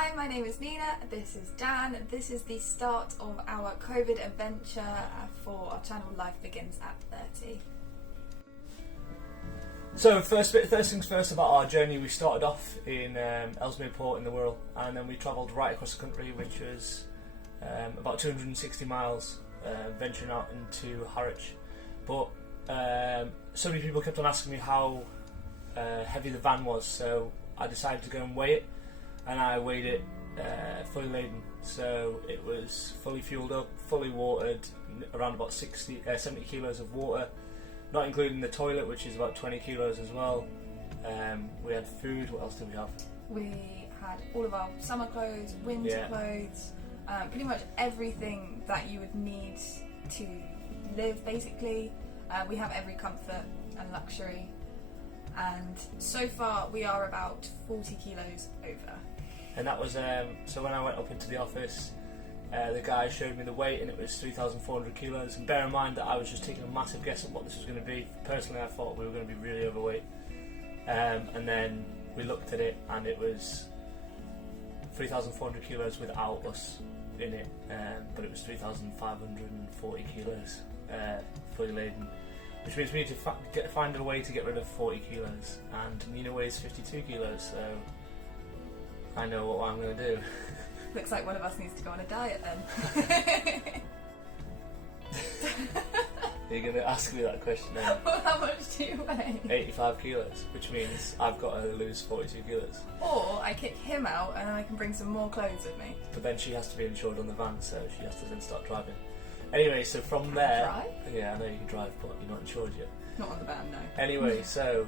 Hi, my name is Nina, this is Dan. This is the start of our COVID adventure for our channel Life Begins at 30. So first things first about our journey. We started off in Ellesmere Port in the Wirral, and then we travelled right across the country, which was about 260 miles, venturing out into Harwich. But so many people kept on asking me how heavy the van was, so I decided to go and weigh it, and I weighed it fully laden. So it was fully fueled up, fully watered, around about 70 kilos of water, not including the toilet, which is about 20 kilos as well. We had food. What else did we have? We had all of our summer clothes, winter clothes, pretty much everything that you would need to live, basically. We have every comfort and luxury, and so far we are about 40 kilos over. And that was, so when I went up into the office, the guy showed me the weight, and it was 3,400 kilos. And bear in mind that I was just taking a massive guess at what this was going to be. Personally, I thought we were going to be really overweight. And then we looked at it, and it was 3,400 kilos without us in it. But it was 3,540 kilos fully laden. Which means we need to find a way to get rid of 40 kilos. And Nina weighs 52 kilos, so I know what I'm going to do. Looks like one of us needs to go on a diet then. You're going to ask me that question then? Well, how much do you weigh? 85 kilos, which means I've got to lose 42 kilos. Or I kick him out and then I can bring some more clothes with me. But then she has to be insured on the van, so she has to then start driving. Anyway, so from there... Drive? Yeah, I know you can drive, but you're not insured yet. Not on the van, no. Anyway, so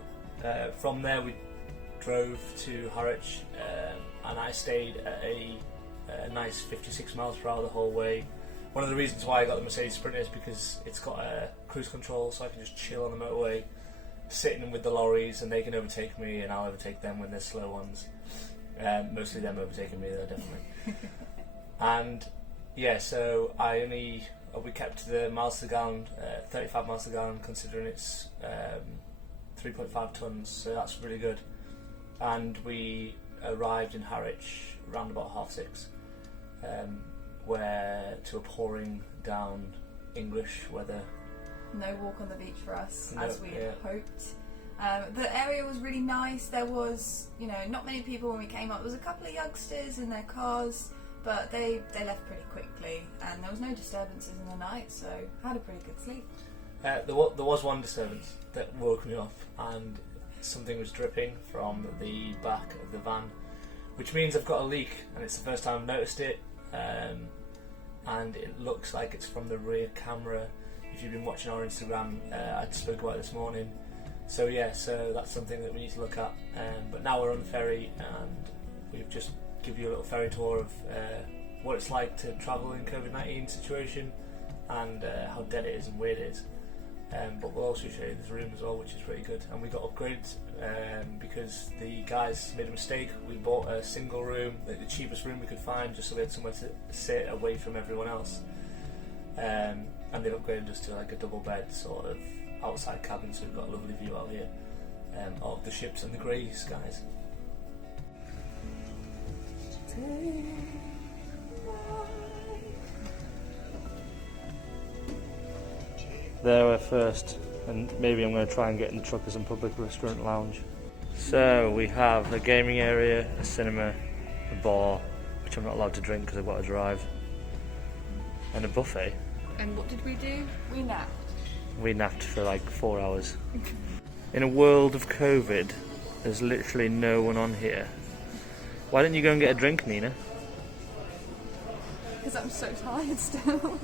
from there we drove to Harwich, and I stayed at a nice 56 miles per hour the whole way. One of the reasons why I got the Mercedes Sprinter is because it's got a cruise control, so I can just chill on the motorway, sitting with the lorries, and they can overtake me, and I'll overtake them when they're slow ones. Mostly them overtaking me, though, definitely. And yeah, so we kept the miles to the gallon, 35 miles to the gallon, considering it's 3.5 tonnes, so that's really good. And we arrived in Harwich around about 6:30, where to a pouring down English weather. No walk on the beach for us, as we had hoped. The area was really nice. There was, not many people when we came up. There was a couple of youngsters in their cars, but they left pretty quickly, and there was no disturbances in the night, so I had a pretty good sleep. There was one disturbance that woke me up, and something was dripping from the back of the van, which means I've got a leak, and it's the first time I've noticed it, and it looks like it's from the rear camera. If you've been watching our Instagram, I spoke about it this morning. So yeah, so that's something that we need to look at. But now we're on the ferry, and we've just give you a little ferry tour of what it's like to travel in COVID-19 situation, and how dead it is and weird it is. But we'll also show you this room as well, which is pretty good. And we got upgrades because the guys made a mistake. We bought a single room, the cheapest room we could find, just so we had somewhere to sit away from everyone else. And they've upgraded us to like a double bed sort of outside cabin, so we've got a lovely view out here of the ships and the grey skies. There we're first, and maybe I'm going to try and get in the truck as a public restaurant lounge. So we have a gaming area, a cinema, a bar, which I'm not allowed to drink because I've got to drive, and a buffet. And what did we do? We napped. We napped for like 4 hours. In a world of COVID, there's literally no one on here. Why don't you go and get a drink, Nina? Because I'm so tired still.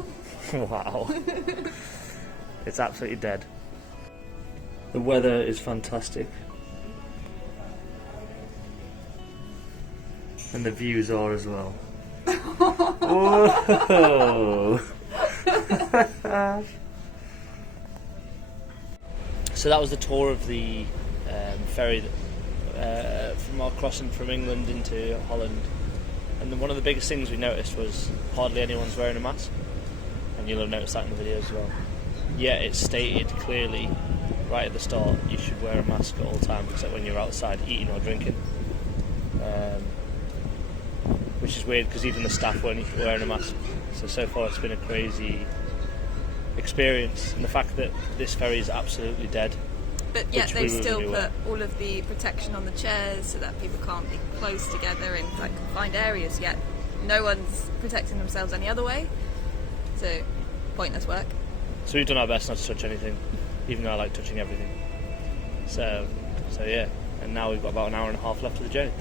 Wow. It's absolutely dead. The weather is fantastic. And the views are as well. Whoa! So that was the tour of the ferry from our crossing from England into Holland. And then one of the biggest things we noticed was hardly anyone's wearing a mask. And you'll have noticed that in the video as well. Yet it's stated clearly right at the start you should wear a mask at all times except when you're outside eating or drinking. which is weird because even the staff weren't wearing a mask. So far it's been a crazy experience, and the fact that this ferry is absolutely dead. But yet they've still put all of the protection on the chairs so that people can't be close together in like confined areas, yet no one's protecting themselves any other way. So, pointless work. So we've done our best not to touch anything, even though I like touching everything. So yeah, and now we've got about an hour and a half left of the journey.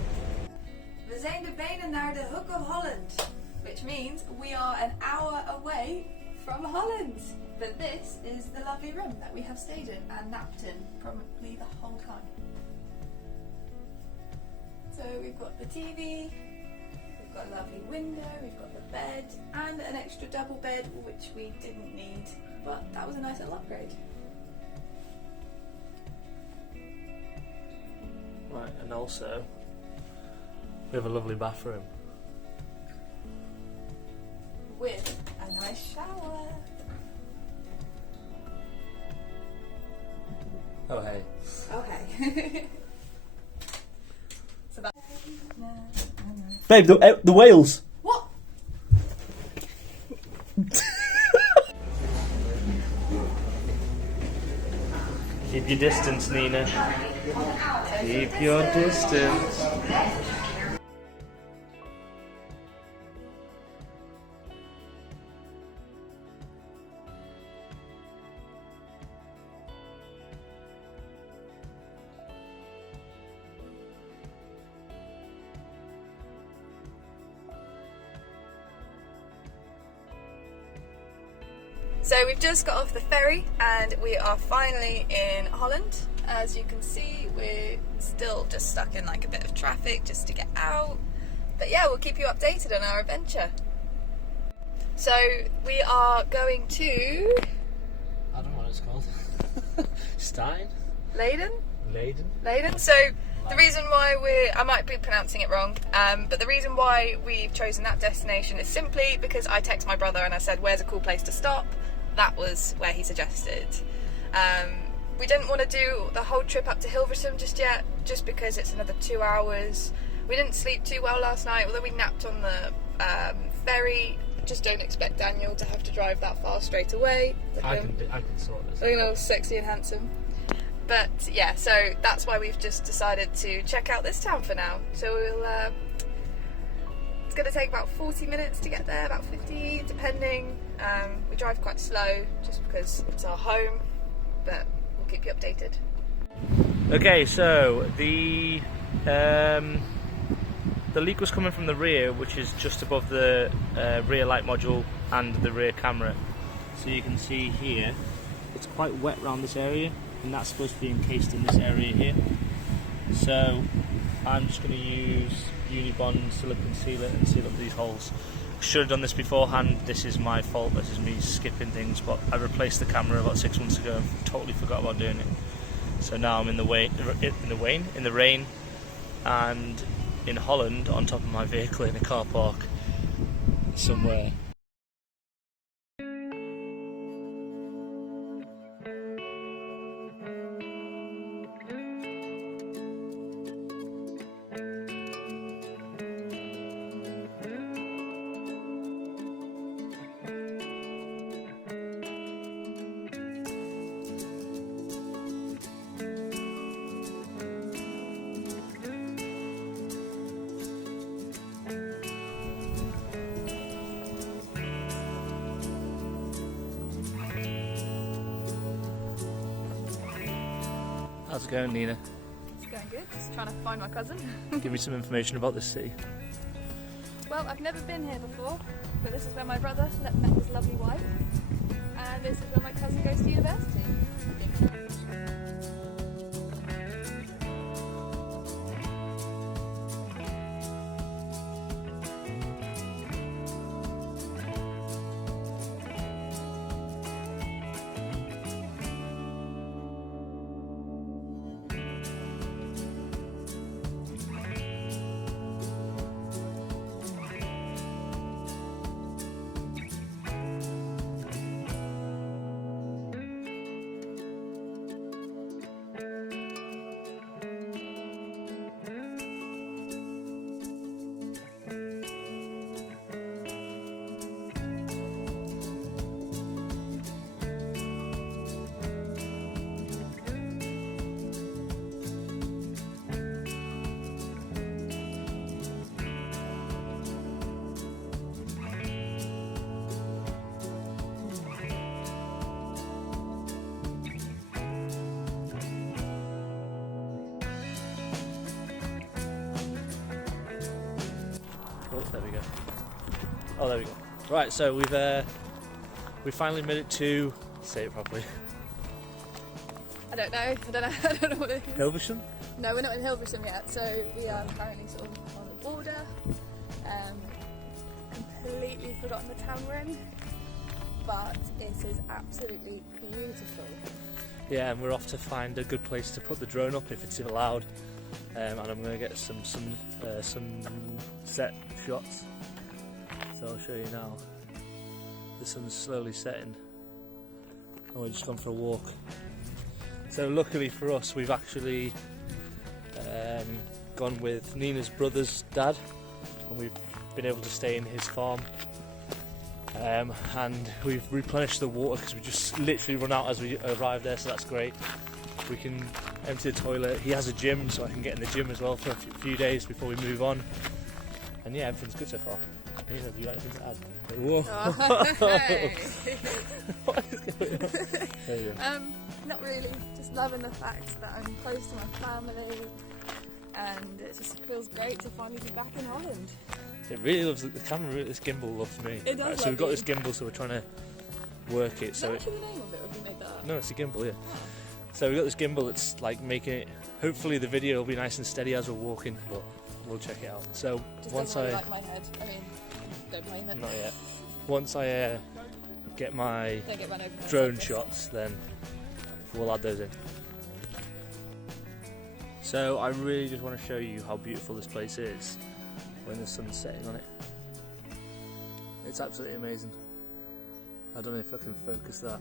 We zijn de benen naar de Hook of Holland, which means we are an hour away from Holland. But this is the lovely room that we have stayed in and napped in probably the whole time. So we've got the TV, we've got a lovely window, we've got the bed and an extra double bed which we didn't need, but that was a nice little upgrade. Right, and also we have a lovely bathroom. With a nice shower. Oh hey. Oh hey. So that. Babe, the whales! What? Keep your distance, Nina. Keep your distance. So we've just got off the ferry and we are finally in Holland. As you can see, we're still just stuck in like a bit of traffic just to get out. But yeah, we'll keep you updated on our adventure. So we are going to... I don't know what it's called. Stein? Leiden? Leiden? So the reason why I might be pronouncing it wrong, but the reason why we've chosen that destination is simply because I text my brother and I said, where's a cool place to stop? That was where he suggested. We didn't want to do the whole trip up to Hilversum just yet, just because it's another 2 hours. We didn't sleep too well last night, although we napped on the ferry. Just don't expect Daniel to have to drive that far straight away. I can sort this. Looking all sexy and handsome. But yeah, so that's why we've just decided to check out this town for now. So we'll... it's going to take about 40 minutes to get there, about 50 depending. We drive quite slow just because it's our home, but we'll keep you updated. Okay, so the leak was coming from the rear, which is just above the rear light module and the rear camera. So you can see here, it's quite wet around this area, and that's supposed to be encased in this area here. So I'm just going to use Unibond silicone sealer and seal up these holes. Should have done this beforehand. This is my fault. This is me skipping things. But I replaced the camera about 6 months ago. Totally forgot about doing it. So now I'm in the rain, and in Holland on top of my vehicle in a car park somewhere. How's it going, Nina? It's going good, just trying to find my cousin. Give me some information about this city. Well, I've never been here before, but this is where my brother met his lovely wife, and this is where my cousin goes to university. There we go. Oh, there we go. Right, so we finally made it to, say it properly, I don't know what it is. Hilversum? No, we're not in Hilversum yet, so we are currently sort of on the border. Completely forgotten the town we're in, but it is absolutely beautiful. Yeah, and we're off to find a good place to put the drone up if it's allowed, and I'm going to get some set shots. So I'll show you now. The sun's slowly setting, and we're just gone for a walk. So luckily for us, we've actually gone with Nina's brother's dad, and we've been able to stay in his farm. And we've replenished the water because we just literally run out as we arrived there, so that's great. We can empty the toilet. He has a gym, so I can get in the gym as well for a few days before we move on. And yeah, everything's good so far. Nina, have you got anything to add? Whoa. Oh, hey. What is going on? There you go. Not really. Just loving the fact that I'm close to my family, and it just feels great to finally be back in Holland. It really loves the camera. This gimbal loves me. It does. So we've got this gimbal, so we're trying to work it. Is So that actually the name of it, or have you made that up? no, it's a gimbal, yeah. So we've got this gimbal that's like making it. Hopefully the video will be nice and steady as we're walking, but we'll check it out. So Just once doesn't really I like my head. I mean, don't blame it. not yet. Once I get my Don't get run over by drone cyclists. shots, then we'll add those in. So I really just want to show you how beautiful this place is when the sun's setting on it. It's absolutely amazing. I don't know if I can focus that.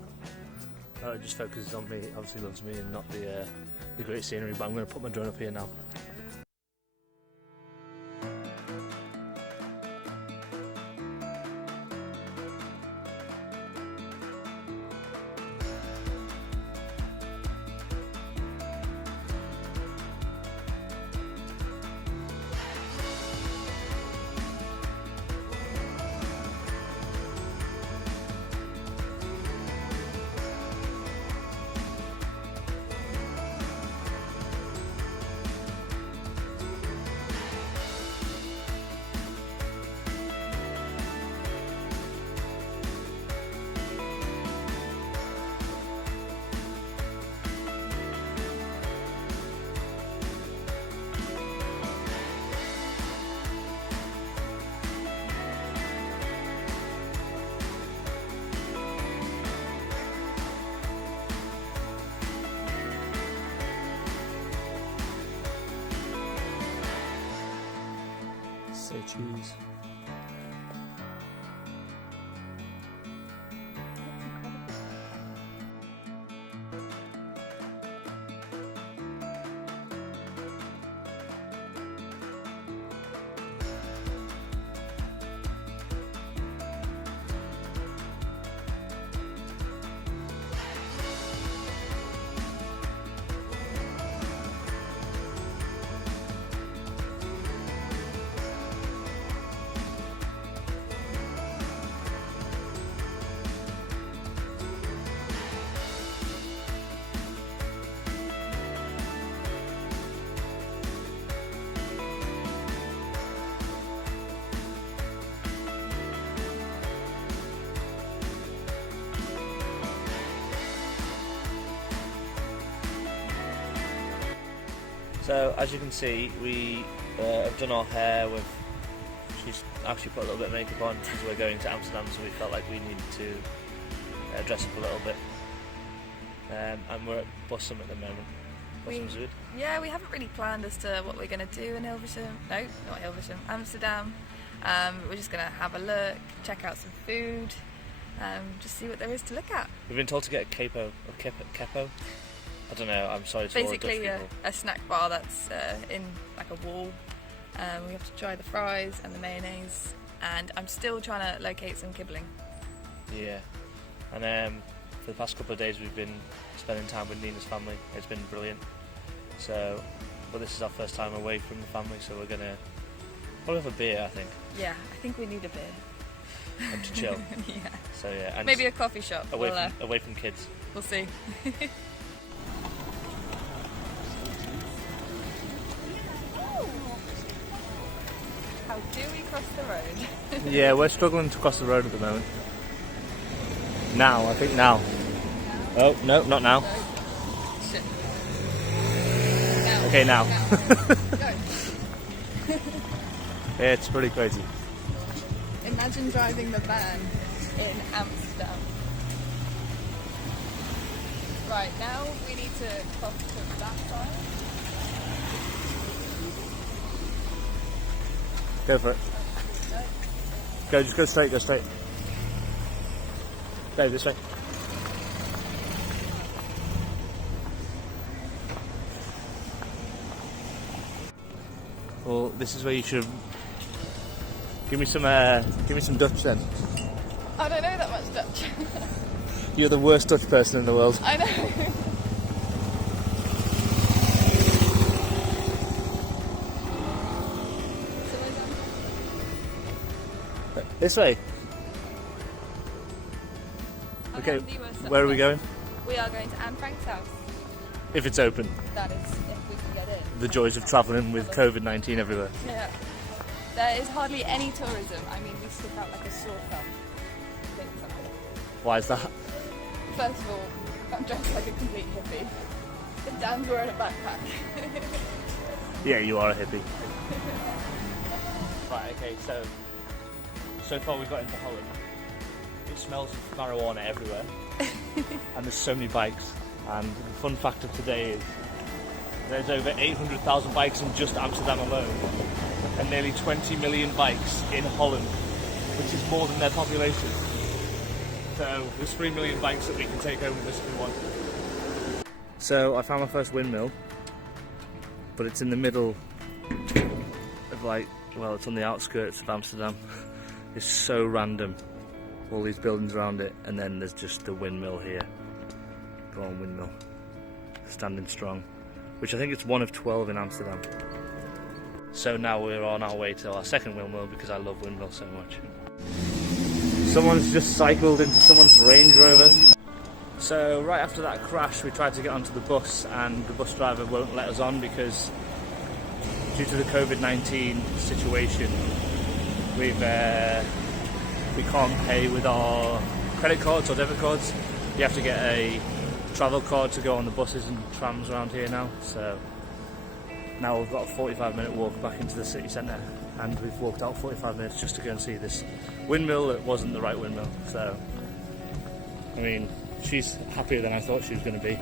Oh, it just focuses on me. It obviously loves me and not the great scenery, but I'm going to put my drone up here now. Say cheese. So as you can see, we have done our hair. She's actually put a little bit of makeup on because we're going to Amsterdam, so we felt like we needed to dress up a little bit. And we're at Bussum at the moment. Bussum's good. Yeah, we haven't really planned as to what we're going to do in Hilversum. No, not Hilversum, Amsterdam. We're just going to have a look, check out some food, just see what there is to look at. We've been told to get a capo, or kepo. I don't know, I'm sorry to all the Dutch Basically people. a snack bar that's in like a wall. We have to try the fries and the mayonnaise, and I'm still trying to locate some kibbeling. Yeah, and for the past couple of days we've been spending time with Nina's family. It's been brilliant. So, but this is our first time away from the family, so we're gonna probably have a beer, I think, Yeah, I think we need a beer. and to chill. Yeah. So yeah, and Maybe a coffee shop. away from kids. We'll see. How How do we cross the road? Yeah, we're struggling to cross the road at the moment. Now, I think now. Oh, no, not now. No. Shit. Now. Okay, now. Go. Yeah, it's pretty crazy. Imagine driving the van in Amsterdam. Right, now we need to cross to that side. Go for it. No. Go, just go straight, go straight. Go this way. Well, this is where you should give me some Dutch then. I don't know that much Dutch. You're the worst Dutch person in the world. I know. This way. Okay, where are we going? We are going to Anne Frank's house. If it's open. That is, if we can get in. The joys of travelling with COVID-19 everywhere. Yeah. There is hardly any tourism. I mean, we stick out like a sore thumb. Why is that? First of all, I'm dressed like a complete hippie. And Dan's wearing a backpack. Yeah, you are a hippie. Right, okay, so far we've got into Holland. It smells of marijuana everywhere. And there's so many bikes. And the fun fact of today is there's over 800,000 bikes in just Amsterdam alone. And nearly 20 million bikes in Holland, which is more than their population. So there's 3 million bikes that we can take home with us if we want. So I found my first windmill, but it's in the middle of it's on the outskirts of Amsterdam. It's so random. All these buildings around it, and then there's just the windmill here. Go on, windmill. Standing strong. Which I think it's one of 12 in Amsterdam. So now we're on our way to our second windmill because I love windmills so much. Someone's just cycled into someone's Range Rover. So right after that crash we tried to get onto the bus and the bus driver won't let us on because due to the COVID-19 situation we can't pay with our credit cards or debit cards. You have to get a travel card to go on the buses and trams around here now. So now we've got a 45-minute walk back into the city centre, and we've walked out 45 minutes just to go and see this windmill that wasn't the right windmill. So, I mean, she's happier than I thought she was going to be.